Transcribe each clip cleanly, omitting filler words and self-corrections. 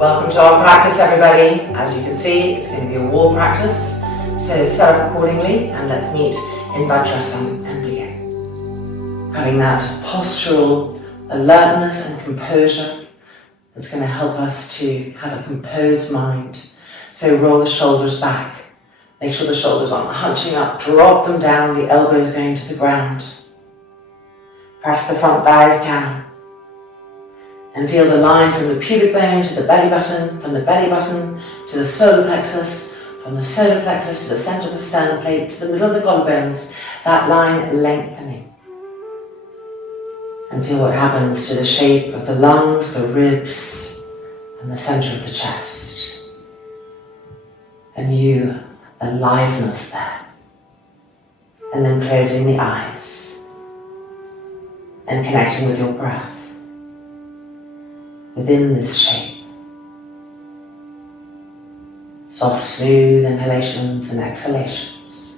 Welcome to our practice, everybody. As you can see, it's going to be a wall practice, so set up accordingly and let's meet in Vajrasana and begin. Having that postural alertness and composure that's going to help us to have a composed mind. So roll the shoulders back, make sure the shoulders aren't hunching up, drop them down, the elbows going to the ground. Press the front thighs down. And feel the line from the pubic bone to the belly button, from the belly button to the solar plexus, from the solar plexus to the center of the sternum plate, to the middle of the collarbones, that line lengthening. And feel what happens to the shape of the lungs, the ribs, and the center of the chest. A new aliveness there. And then closing the eyes and connecting with your breath. Within this shape. Soft, smooth inhalations and exhalations.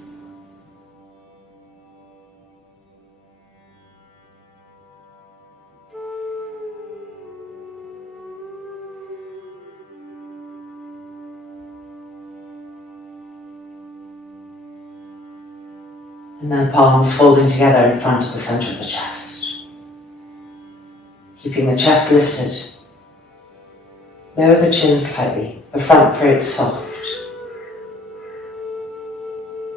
And then palms folding together in front of the center of the chest. Keeping the chest lifted. Lower the chin slightly, the front throat soft,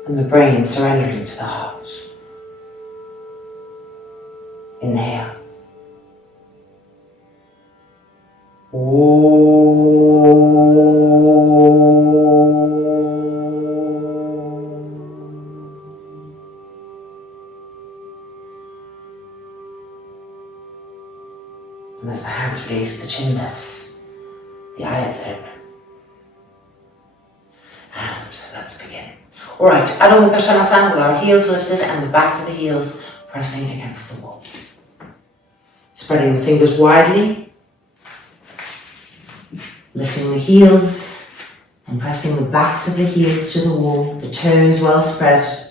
and the brain surrendering to the heart. Inhale. And as the hands release, the chin lifts. The eyelids open. And let's begin. Alright, Adho Mukha Svanasana with our heels lifted and the backs of the heels pressing against the wall. Spreading the fingers widely. Lifting the heels and pressing the backs of the heels to the wall, the toes well spread.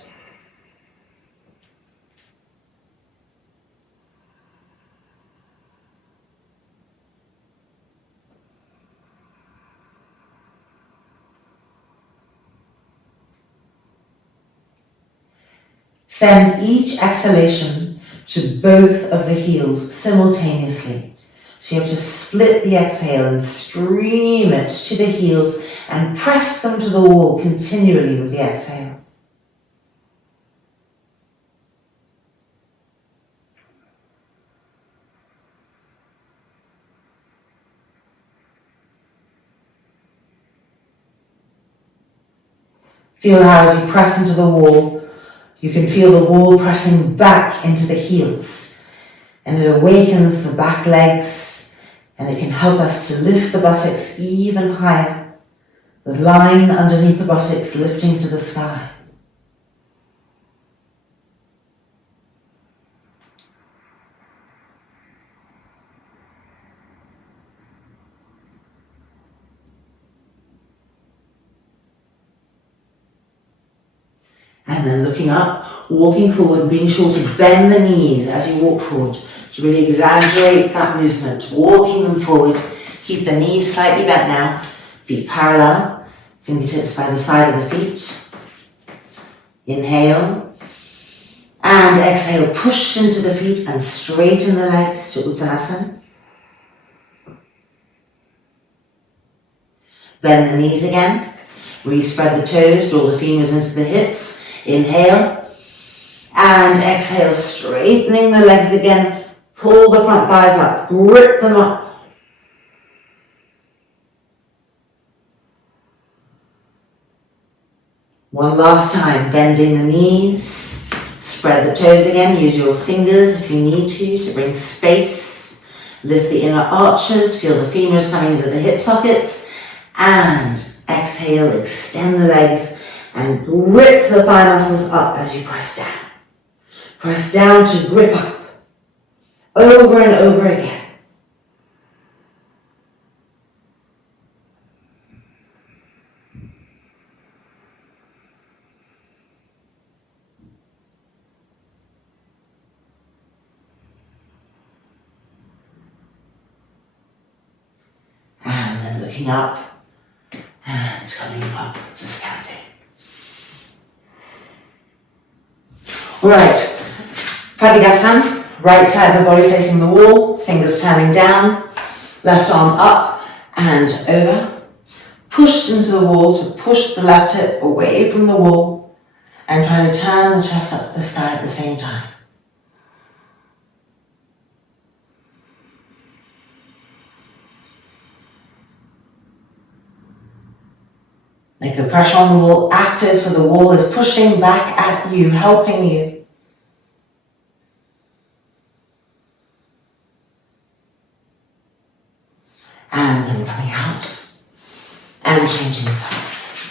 Send each exhalation to both of the heels simultaneously. So you have to split the exhale and stream it to the heels and press them to the wall continually with the exhale. Feel how as you press into the wall, you can feel the wall pressing back into the heels, and it awakens the back legs, and it can help us to lift the buttocks even higher, the line underneath the buttocks lifting to the sky. And then looking up, walking forward, being sure to bend the knees as you walk forward, to really exaggerate that movement, walking them forward. Keep the knees slightly bent now, feet parallel, fingertips by the side of the feet. Inhale, and exhale, push into the feet and straighten the legs to Uttanasana. Bend the knees again, re-spread the toes, draw the femurs into the hips. Inhale, and exhale, straightening the legs again, pull the front thighs up, grip them up. One last time, bending the knees, spread the toes again, use your fingers if you need to bring space, lift the inner arches, feel the femurs coming into the hip sockets, and exhale, extend the legs, and grip the thigh muscles up as you press down. Press down to grip up. Over and over again. looking up and coming up to standing. Alright, Padikasana, right side of the body facing the wall, fingers turning down, left arm up and over. Push into the wall to push the left hip away from the wall and try to turn the chest up to the sky at the same time. Make the pressure on the wall active so the wall is pushing back at you, helping you. And then coming out and changing sides.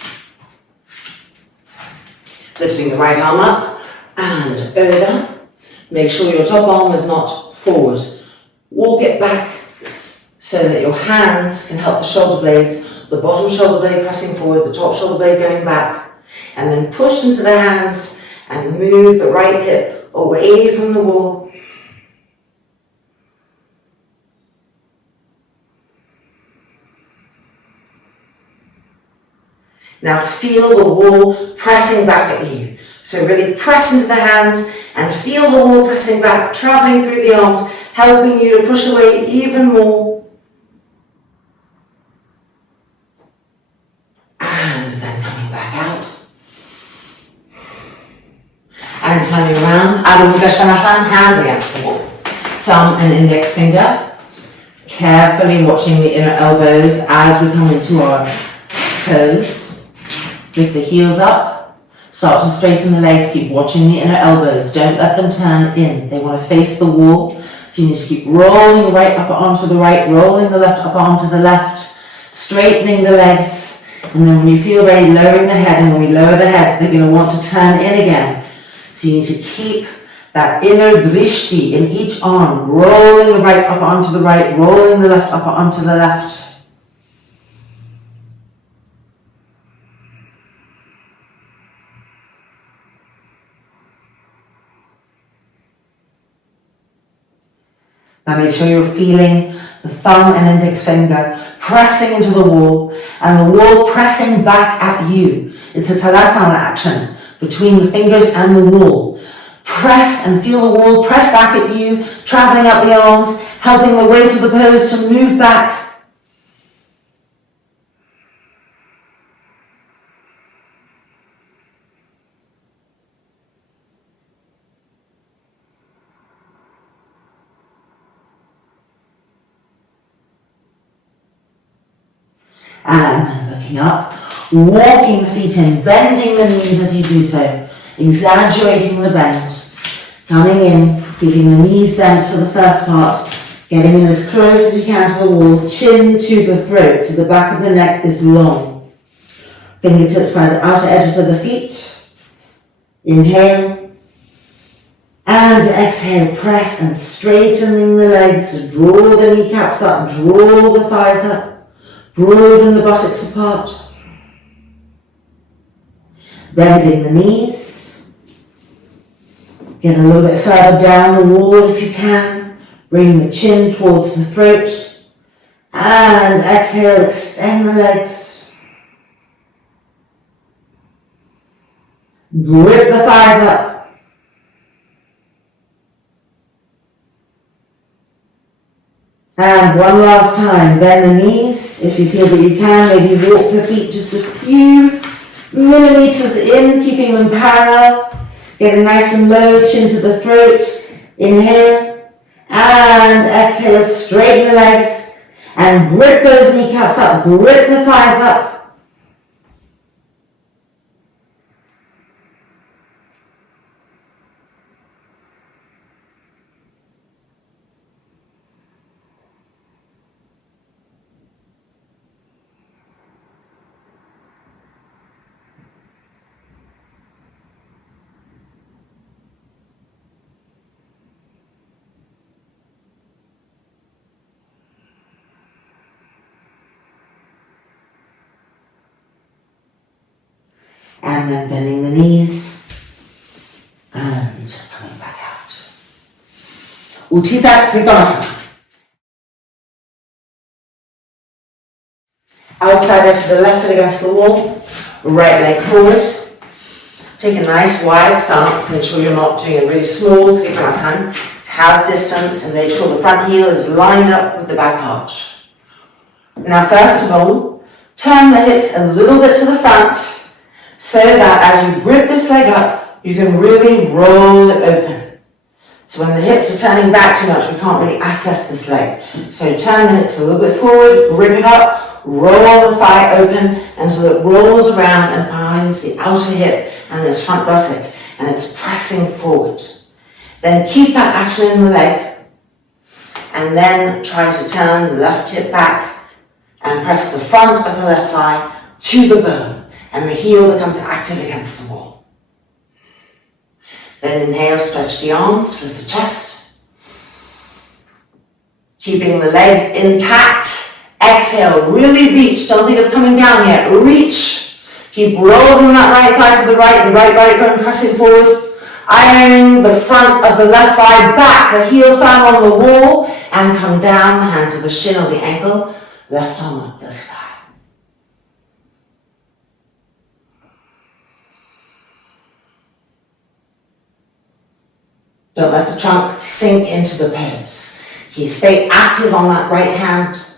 Lifting the right arm up and over. Make sure your top arm is not forward. Walk it back so that your hands can help the shoulder blades, the bottom shoulder blade pressing forward, the top shoulder blade going back, and then push into the hands and move the right hip away from the wall. Now feel the wall pressing back at you. So really press into the hands and feel the wall pressing back, traveling through the arms, helping you to push away even more. And then coming back out. And turning around, Adho Mukha Svanasana, hands against the wall. Thumb and index finger. Carefully watching the inner elbows as we come into our pose. Lift the heels up, start to straighten the legs, keep watching the inner elbows, don't let them turn in, they want to face the wall, so you need to keep rolling the right upper arm to the right, rolling the left upper arm to the left, straightening the legs, and then when you feel ready, lowering the head, and when we lower the head, they're going to want to turn in again, so you need to keep that inner drishti in each arm, rolling the right upper arm to the right, rolling the left upper arm to the left. Now make sure you're feeling the thumb and index finger pressing into the wall and the wall pressing back at you. It's a talasana action between the fingers and the wall. Press and feel the wall press back at you, traveling up the arms, helping the weight of the pose to move back. And then looking up, walking the feet in, bending the knees as you do so, exaggerating the bend, coming in, keeping the knees bent for the first part, getting in as close as you can to the wall, chin to the throat, so the back of the neck is long. Fingertips by the outer edges of the feet. Inhale. And exhale, press and straightening the legs, draw the kneecaps up, draw the thighs up. Broaden the buttocks apart, bending the knees, get a little bit further down the wall if you can, bring the chin towards the throat, and exhale, extend the legs, grip the thighs up, and one last time, bend the knees, if you feel that you can, maybe walk the feet just a few millimeters in, keeping them parallel, getting nice and low, chin to the throat, inhale, and exhale, straighten the legs, and grip those kneecaps up, grip the thighs up, and then bending the knees and coming back out. Utthita Trikonasana. Outside edge of the left foot against the wall, right leg forward. Take a nice wide stance, make sure you're not doing a really small trikonasana. Have distance and make sure the front heel is lined up with the back arch. Now first of all, turn the hips a little bit to the front so that as you grip this leg up, you can really roll it open. So when the hips are turning back too much, we can't really access this leg. So turn the hips a little bit forward, grip it up, roll the thigh open until it rolls around and finds the outer hip and this front buttock, and it's pressing forward. Then keep that action in the leg, and then try to turn the left hip back and press the front of the left thigh to the bone, and the heel becomes active against the wall. Then inhale, stretch the arms, lift the chest. Keeping the legs intact. Exhale, really reach. Don't think of coming down yet. Reach. Keep rolling that right thigh to the right bone pressing forward. Ironing the front of the left thigh back, the heel firm on the wall, and come down, hand to the shin or the ankle, left arm up the sky. Don't let the trunk sink into the pose. Stay active on that right hand.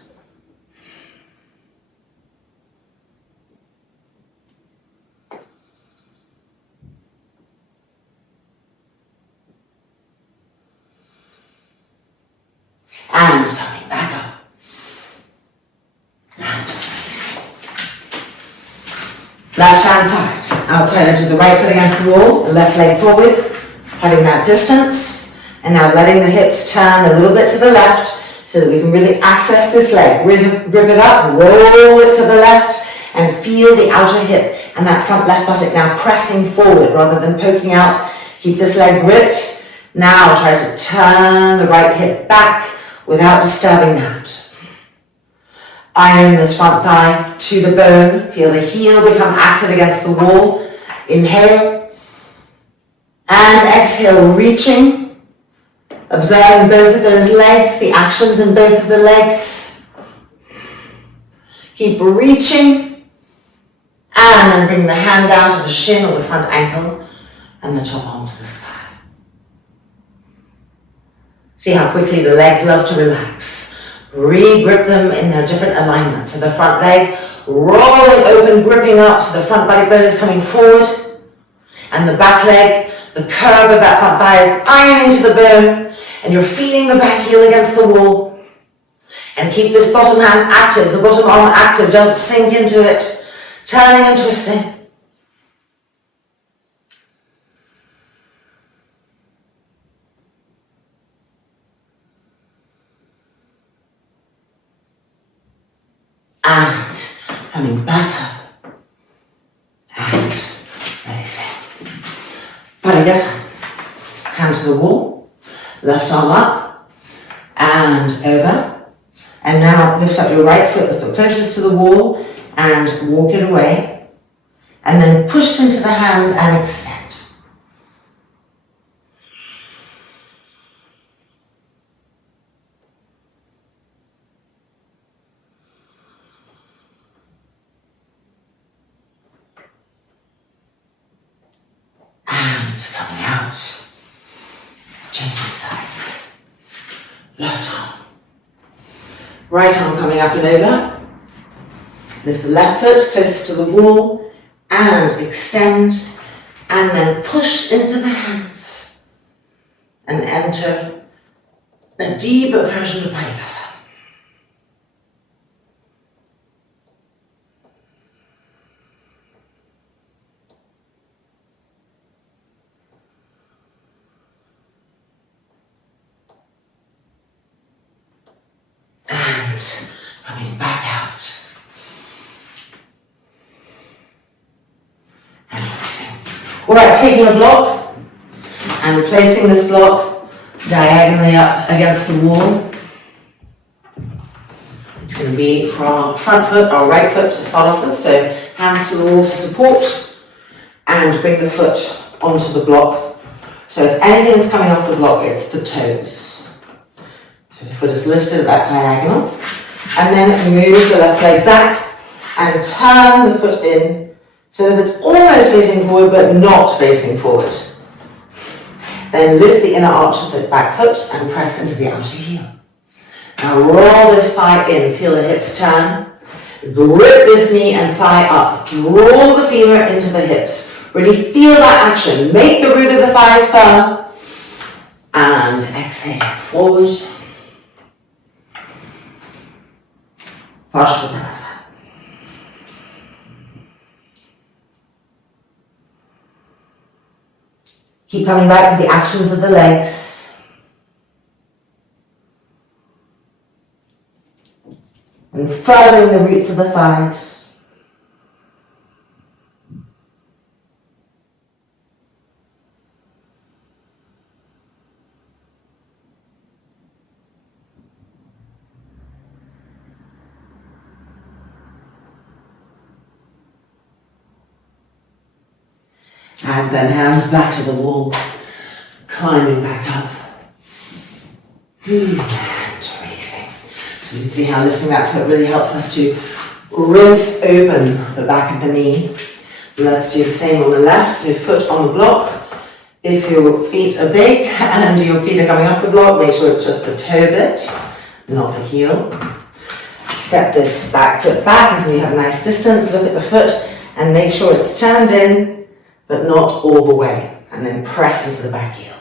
And coming back up. And releasing. Left hand side. Outside edge of the right foot against the wall. The left leg forward. Having that distance. And now letting the hips turn a little bit to the left so that we can really access this leg. Grip it up. Roll it to the left. And feel the outer hip and that front left buttock now pressing forward rather than poking out. Keep this leg gripped. Now try to turn the right hip back without disturbing that. Iron this front thigh to the bone. Feel the heel become active against the wall. Inhale. And exhale, reaching. Observing both of those legs, the actions in both of the legs. Keep reaching. And then bring the hand down to the shin or the front ankle and the top arm to the sky. See how quickly the legs love to relax. Re-grip them in their different alignments. So the front leg rolling open, gripping up, so the front body bone is coming forward. And the back leg, the curve of that front thigh is ironing to the bone. And you're feeling the back heel against the wall. And keep this bottom hand active, the bottom arm active. Don't sink into it. Turning and twisting. And coming back up. And releasing. Paragasa. Hand to the wall. Left arm up. And over. And now lift up your right foot, the foot closest to the wall. And walk it away. And then push into the hands and extend. And coming out. Changing sides. Left arm. Right arm coming up and over. Lift the left foot closest to the wall and extend, and then push into the hands and enter a deeper version of Paragasa. And coming back out. And releasing. Alright, taking a block and placing this block diagonally up against the wall. It's going to be from our front foot, our right foot to start off with, so hands to the wall for support, and bring the foot onto the block. So if anything is coming off the block, it's the toes. So the foot is lifted at that diagonal, and then move the left leg back, and turn the foot in so that it's almost facing forward but not facing forward. Then lift the inner arch of the back foot and press into the outer heel. Now roll this thigh in, feel the hips turn. Grip this knee and thigh up. Draw the femur into the hips. Really feel that action. Make the root of the thighs firm. And exhale, forward. Parsvanattanasana. Keep coming back to the actions of the legs. And following the roots of the thighs. And then hands back to the wall, climbing back up. And releasing. So you can see how lifting that foot really helps us to rinse open the back of the knee. Let's do the same on the left, so foot on the block. If your feet are big and your feet are coming off the block, make sure it's just the toe bit, not the heel. Step this back foot back until you have a nice distance. Look at the foot and make sure it's turned in, but not all the way, and then press into the back heel.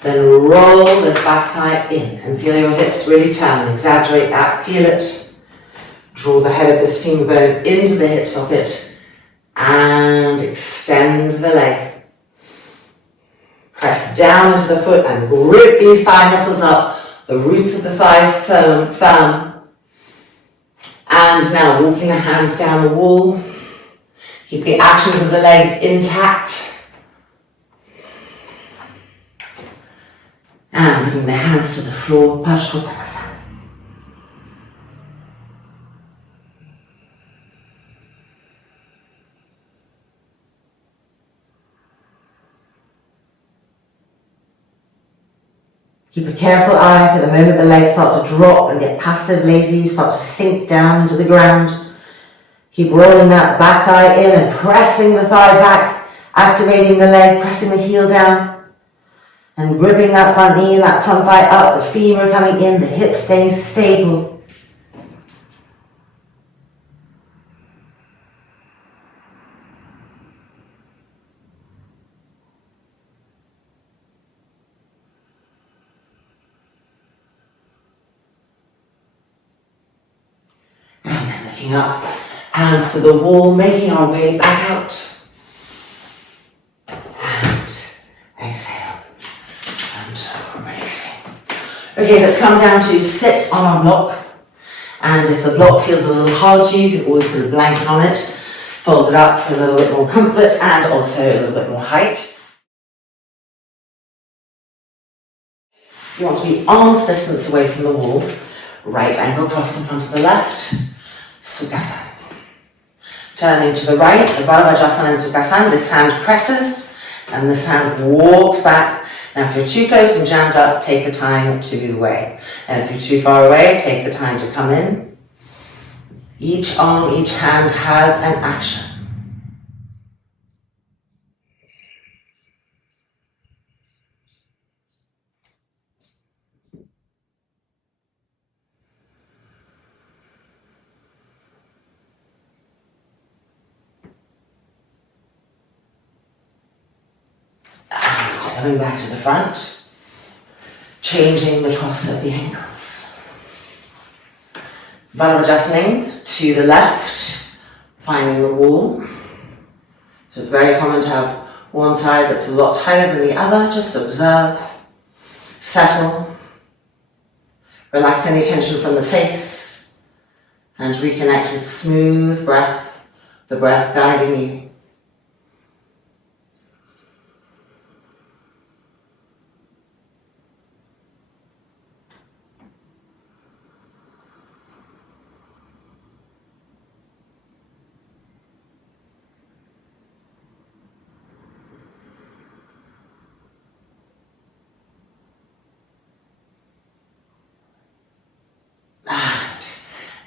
Then roll this back thigh in and feel your hips really turn. Exaggerate that, feel it. Draw the head of this femur bone into the hip socket and extend the leg. Press down into the foot and grip these thigh muscles up, the roots of the thighs firm. And now walking the hands down the wall. Keep the actions of the legs intact. And bring the hands to the floor, Parsvanattanasana. Keep a careful eye for the moment the legs start to drop and get passive, lazy, start to sink down into the ground. Keep rolling that back thigh in and pressing the thigh back, activating the leg, pressing the heel down, and gripping that front knee, that front thigh up, the femur coming in, the hip staying stable. And then looking up. Hands to the wall, making our way back out. And exhale. And releasing. Okay, let's come down to sit on our block. And if the block feels a little hard to you, you can always put a blanket on it. Fold it up for a little bit more comfort and also a little bit more height. You want to be arm's distance away from the wall. Right ankle cross in front of the left. Sukhasana. Turning to the right, the Baddha and Sukhasana, this hand presses and this hand walks back. Now if you're too close and jammed up, take the time to move away. And if you're too far away, take the time to come in. Each arm, each hand has an action. Coming back to the front, changing the cross of the ankles. Baddha to the left, finding the wall. So it's very common to have one side that's a lot tighter than the other. Just observe, settle, relax any tension from the face, and reconnect with smooth breath, the breath guiding you.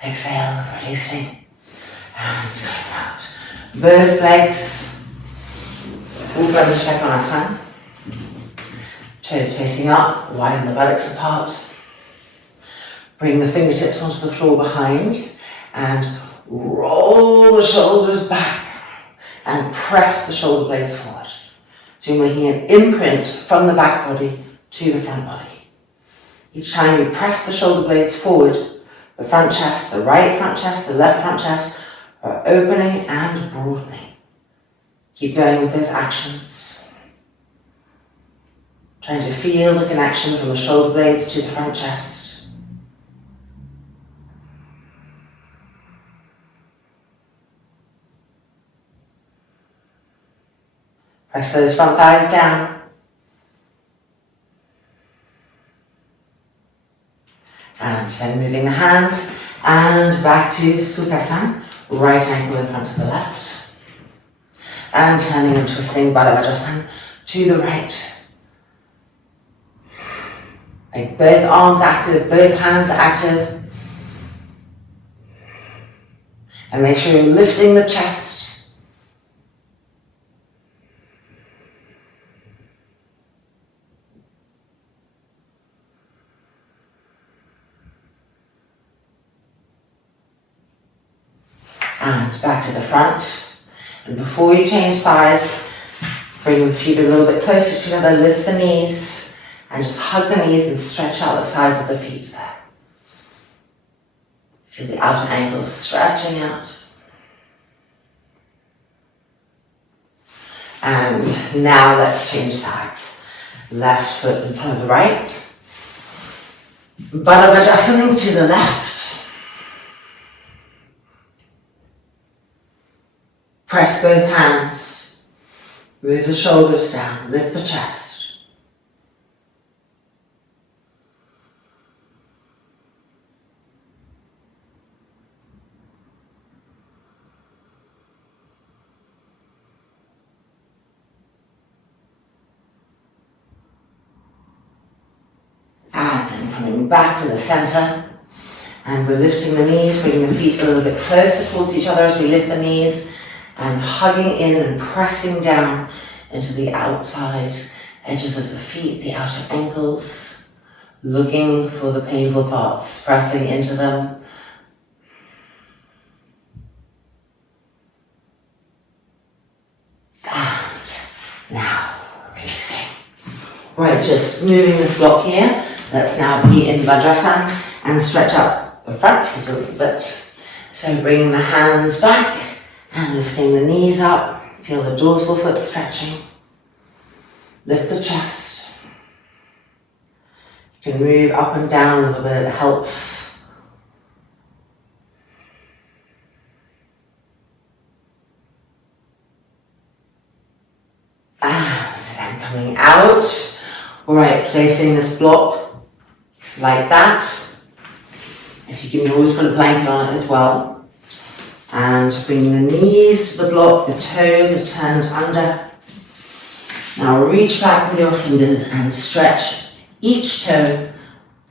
Exhale, releasing. And going out. Both legs. ऊपर नीचे Konasana. Toes facing up, widen the buttocks apart. Bring the fingertips onto the floor behind and roll the shoulders back and press the shoulder blades forward. So you're making an imprint from the back body to the front body. Each time you press the shoulder blades forward, the front chest, the right front chest, the left front chest are opening and broadening. Keep going with those actions. Trying to feel the connection from the shoulder blades to the front chest. Press those front thighs down. And then moving the hands and back to Sukhasana, right ankle in front of the left. And turning and twisting Baddha Vajrasana to the right. Make both arms active, both hands active. And make sure you're lifting the chest. And back to the front. And before you change sides, bring the feet a little bit closer to each other, lift the knees, and just hug the knees and stretch out the sides of the feet there. Feel the outer ankles stretching out. And now let's change sides. Left foot in front of the right. Baddha Vajrasana to the left. Press both hands. Move the shoulders down. Lift the chest. And then coming back to the center. And we're lifting the knees, bringing the feet a little bit closer towards each other as we lift the knees. And hugging in and pressing down into the outside edges of the feet, the outer ankles, looking for the painful parts, pressing into them. And now releasing. Right, just moving this block here. Let's now be in Vajrasana and stretch up the front feet a little bit. So bringing the hands back. And lifting the knees up, feel the dorsal foot stretching. Lift the chest. You can move up and down a little bit, it helps. And then coming out. All right, placing this block like that. If you can always put a blanket on it as well. And bringing the knees to the block, the toes are turned under. Now reach back with your fingers and stretch each toe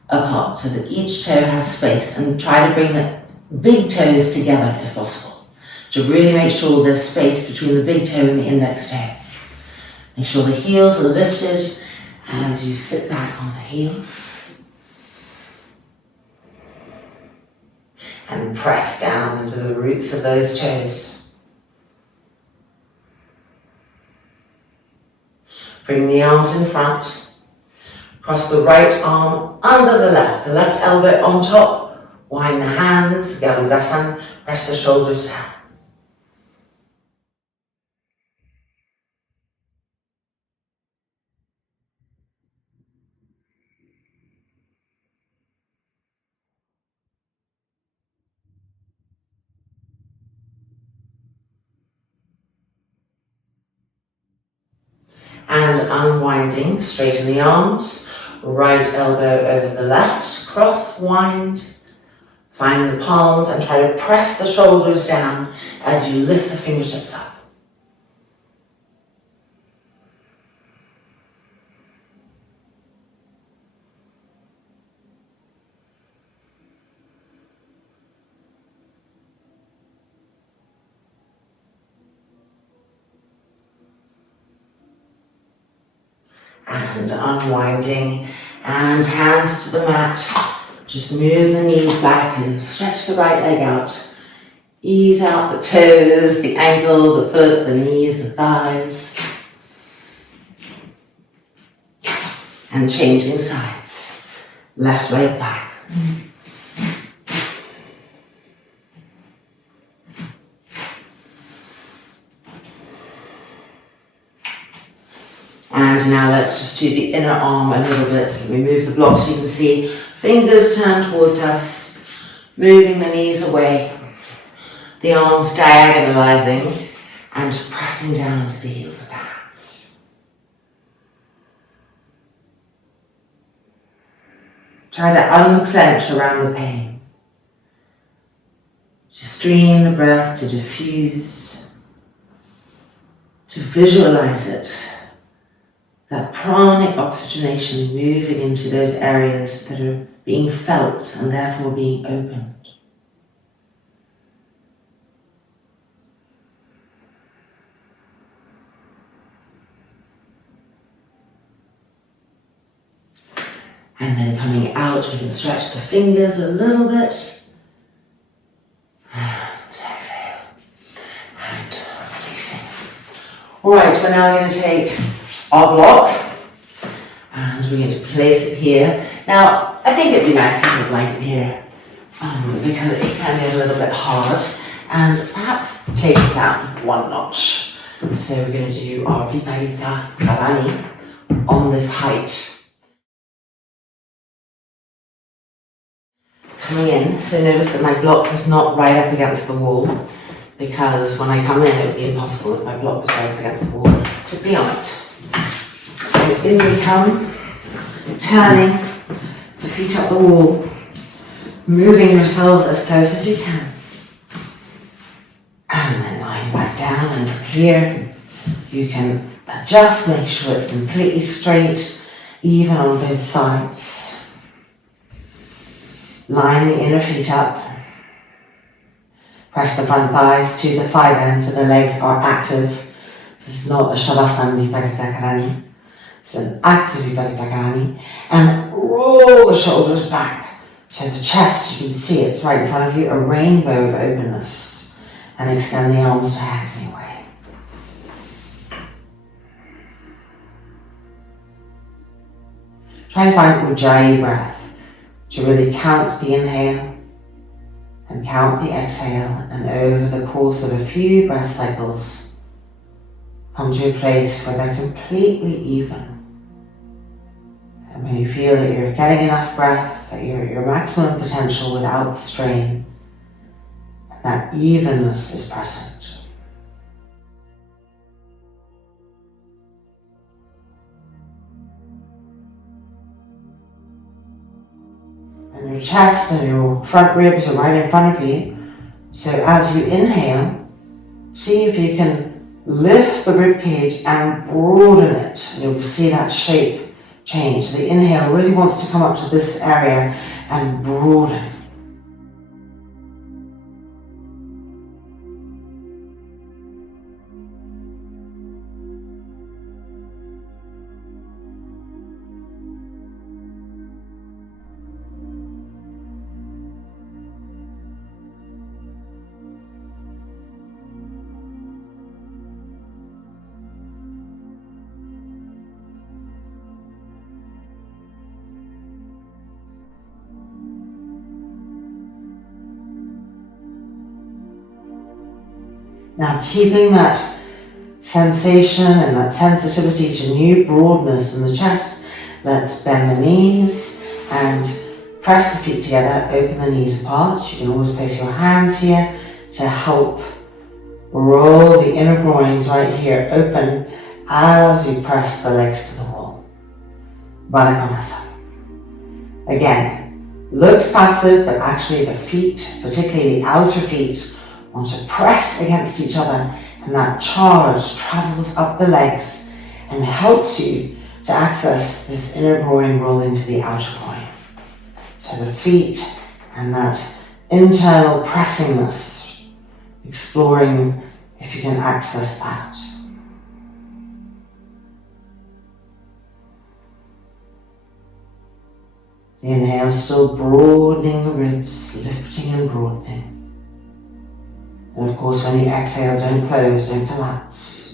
apart so that each toe has space, and try to bring the big toes together if possible to really make sure there's space between the big toe and the index toe. Make sure the heels are lifted as you sit back on the heels. And press down into the roots of those toes. Bring the arms in front. Cross the right arm under the left elbow on top. Wind the hands, Garudasana, press the shoulders down. And unwinding, straighten the arms, right elbow over the left, cross, wind, find the palms and try to press the shoulders down as you lift the fingertips up. and unwinding, and hands to the mat. Just move the knees back and stretch the right leg out. Ease out the toes, the ankle, the foot, the knees, the thighs. And changing sides. Left leg back. And now let's just do the inner arm a little bit. So let me move the block so you can see fingers turn towards us, moving the knees away, the arms diagonalizing and pressing down to the heels of the hands. Try to unclench around the pain. To stream the breath, to diffuse, to visualize it. That pranic oxygenation moving into those areas that are being felt and therefore being opened. And then coming out, we can stretch the fingers a little bit. And exhale. And releasing. Alright, we're now going to take our block and we're going to place it here. Now, I think it'd be nice to have a blanket here because it can be a little bit hard, and perhaps take it down one notch. So we're going to do our Viparita Karani on this height. Coming in, so notice that my block was not right up against the wall, because when I come in it would be impossible if my block was right up against the wall to be on it. So in we come, turning the feet up the wall, moving yourselves as close as you can. And then lying back down, and from here you can adjust, make sure it's completely straight, even on both sides. Line the inner feet up. Press the front thighs to the thigh bone so the legs are active. This is not a Shavasana Viparita Karani. It's an active Viparita Karani. And roll the shoulders back. So the chest, you can see it's right in front of you, a rainbow of openness. And extend the arms diagonally away. Try to find Ujjayi breath. To really count the inhale and count the exhale, and over the course of a few breath cycles come to a place where they're completely even. And when you feel that you're getting enough breath, that you're at your maximum potential without strain, that evenness is present. And your chest and your front ribs are right in front of you. So as you inhale, see if you can lift the rib cage and broaden it. And you'll see that shape change. So the inhale really wants to come up to this area and broaden. Now keeping that sensation and that sensitivity to new broadness in the chest, let's bend the knees and press the feet together, open the knees apart. You can always place your hands here to help roll the inner groins right here open as you press the legs to the wall. Baddha Konasana. Again, looks passive, but actually the feet, particularly the outer feet, want to press against each other, and that charge travels up the legs and helps you to access this inner groin roll into the outer groin. So the feet and that internal pressingness, exploring if you can access that. The inhale still broadening the ribs, lifting and broadening. And of course, when you exhale, don't close, don't collapse.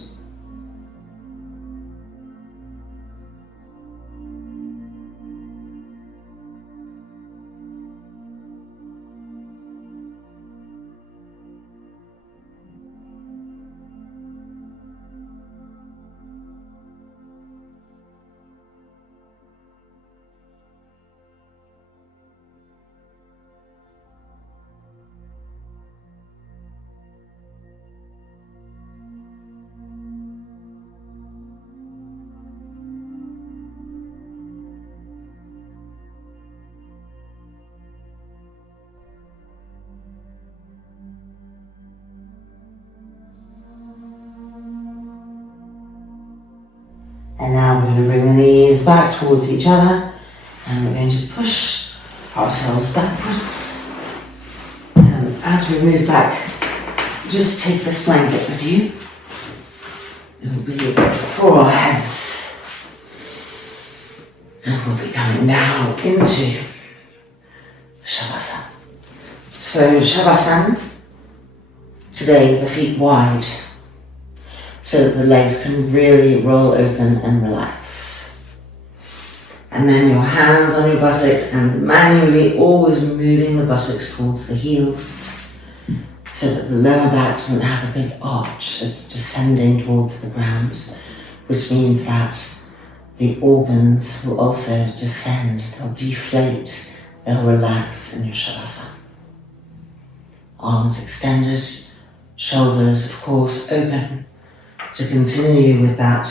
And now we're going to bring the knees back towards each other and we're going to push ourselves backwards. And as we move back, just take this blanket with you. It'll be for our heads. And we'll be coming down into Shavasana. So Shavasana, today the feet wide, so that the legs can really roll open and relax. And then your hands on your buttocks and manually always moving the buttocks towards the heels so that the lower back doesn't have a big arch, it's descending towards the ground, which means that the organs will also descend, they'll deflate, they'll relax in your Shavasana. Arms extended, shoulders of course open, to continue with that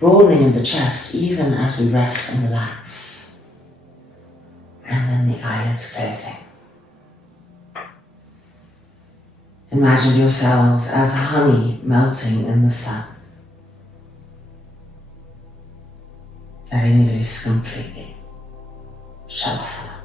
broadening of the chest even as we rest and relax. And then the eyelids closing. Imagine yourselves as honey melting in the sun, letting loose completely. Shavasana.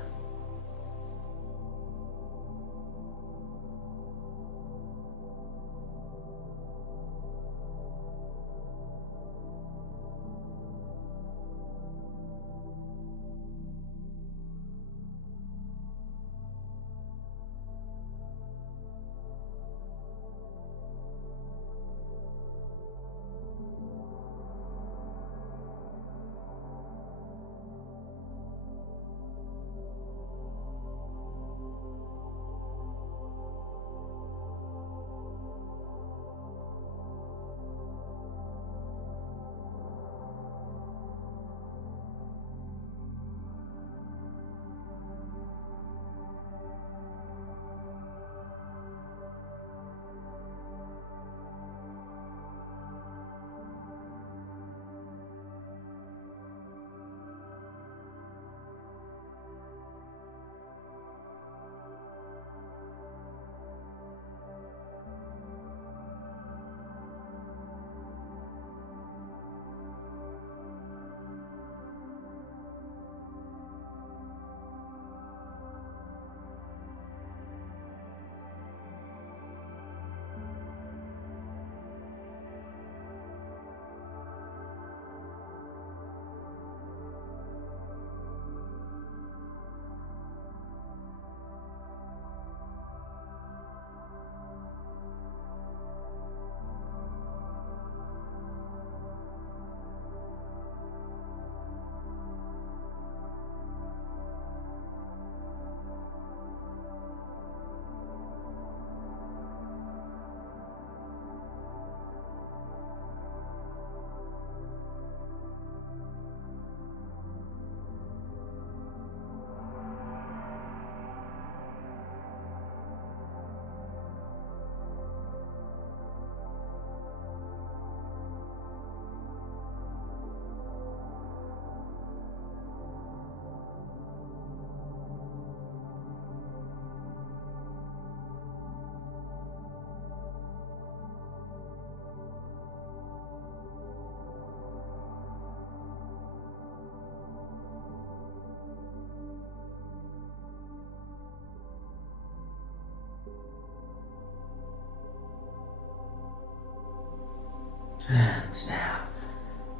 And now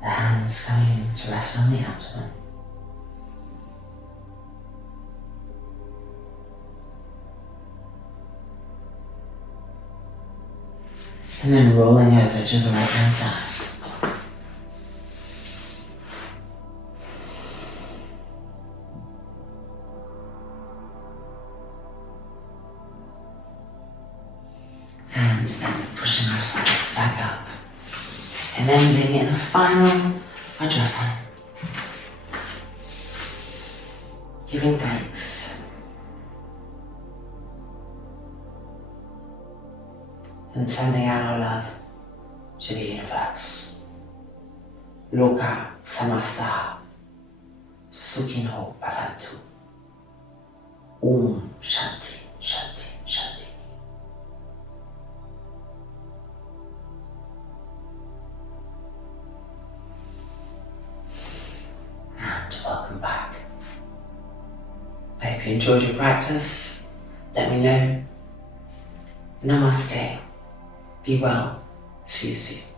the hands coming in to rest on the abdomen. And then rolling over to the right hand side. And then pushing ourselves back up. And ending in a final Vajrasana. Giving thanks. And sending out our love to the universe. Loka samasta sukhino bhavantu. Om Shanti, Shanti, Shanti. And welcome back. I hope you enjoyed your practice. Let me know. Namaste. Be well. See you soon.